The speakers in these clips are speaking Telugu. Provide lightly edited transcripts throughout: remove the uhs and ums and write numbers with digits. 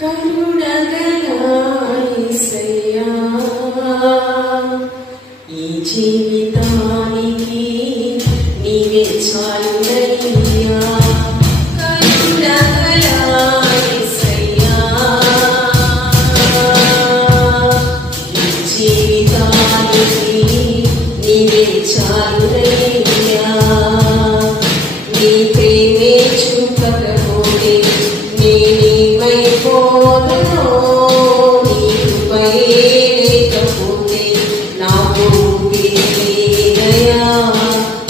కరుణగల యేసయ్యా, ఈ జీవితానికి నీవే చాలునయ్యా. కరుణగల యేసయ్యా, ఈ జీవితానికి నీవే చాలునయ్యా. నీ ప్రేమే చూపకపోతే నేనేమైపోదునో, నీ కృపయే లేకపోతే నాకు ఊపిరిలేదయ్యా.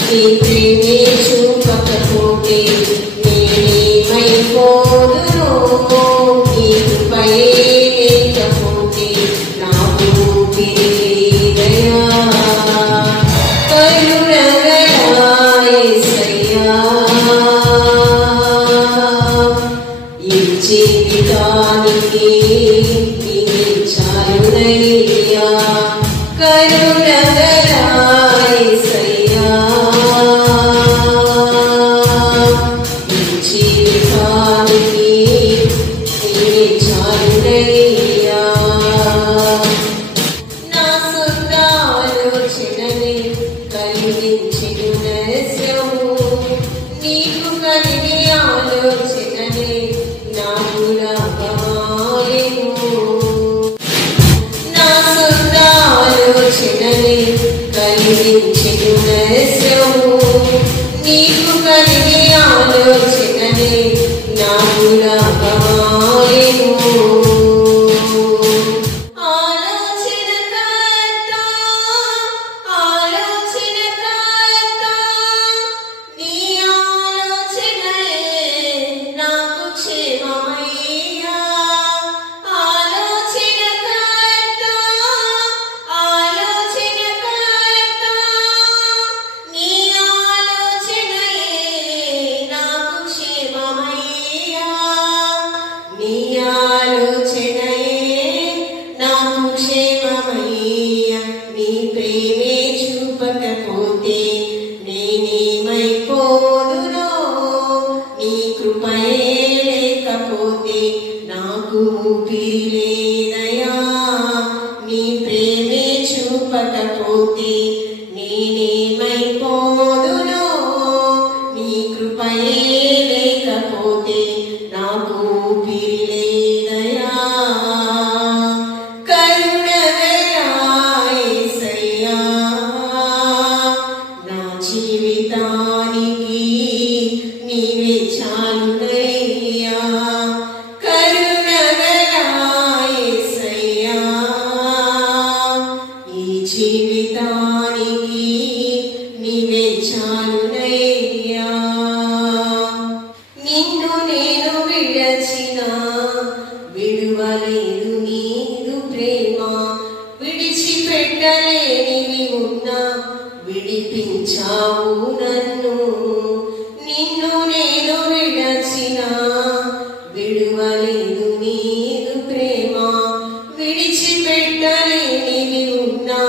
నీ ప్రేమే చూపకపోతే నేనేమైపోదునో, నీ కృపయే లేకపోతే నాకు ఊపిరిలేదయ్యా. కరుణగల యేసయ్యా, ఈ జీవితానికి నీవే చాలునయ్యా. కరుణగల యేసయ్యా, ఈ జీవితానికి నీవే చాలునయ్యా. నా సొంత ఆలోచనలే కలిగించెను నరస్యము, నీకు కలిగే ఆలోచనలే నాకు లాభమాయెను. నా సొంత ఆలోచనలే కలిగించెను నరస్యము, నీకు కలిగే ఆలోచనలే నాకు లాభమాయెను. నీ ప్రేమే చూపకపోతే నేనేమైపోదునో, నీ కృపయే లేకపోతే నాకు ఊపిరిలేదయ్యా. నీ ప్రేమే చూపకపోతే నేనేమైపోదునో, నీ కృపయే లేకపోతే నాకు ఊపిరిలేదయ్యా. జీవితానికి నీవే చాలునయ్యా. కరుణగల యేసయ్యా, ఈ జీవితానికి నీవే చాలునయ్యా. నిన్ను నేను విడచిన విడువలేదు నీదు ప్రేమ, విడిచిపెట్టలేనివి ఉన్నా విడిపించావు నన్ను. నిన్ను నేను విడచిన విడువలేదు నీదు ప్రేమ, విడిచిపెట్టలేనివి ఉన్నా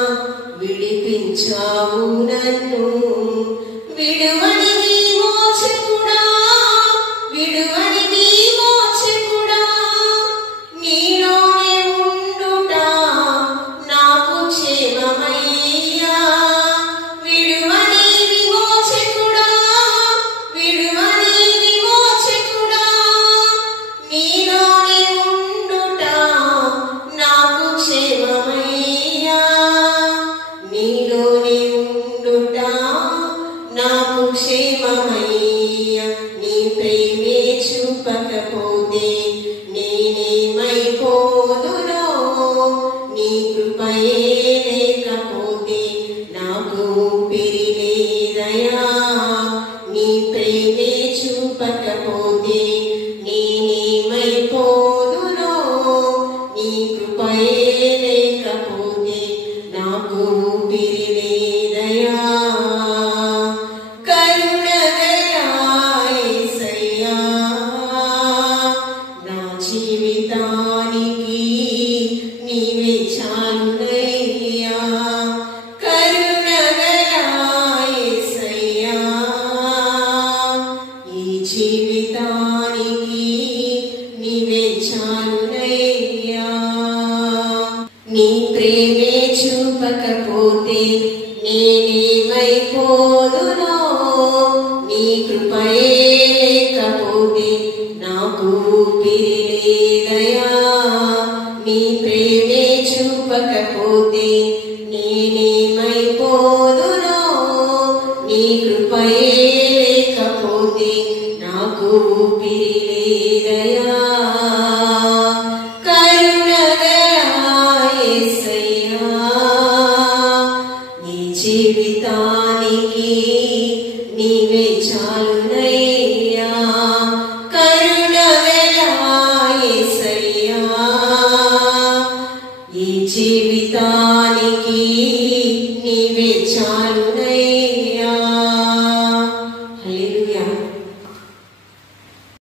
విడిపించావు నన్ను. విడువని నీ మోచకుడా, విడువని నీ మోచకుడా, నీలోనే ఉండుట నాకు క్షేమమయ్యా. నాకు క్షేమమయ్యా. నీ ప్రేమే చూపకపోతే నేనేమైపోదునో, నీ కృపయే లేకపోతే నాకు ఊపిరిలేదయ్యా. నీ ప్రేమే చూపకపోతే నేనేమైపోదునో, నీ కృపయే లేకపోతే నాకు ఊపిరిలేదయ్యా. కరుణగల యేసయ్యా, నా ఊపిరి లేదయా నీ ప్రేమే చూపకపోతే నేనేమైపోదునో నీ కృపయే లేకపోతే నాకు ఊపిరి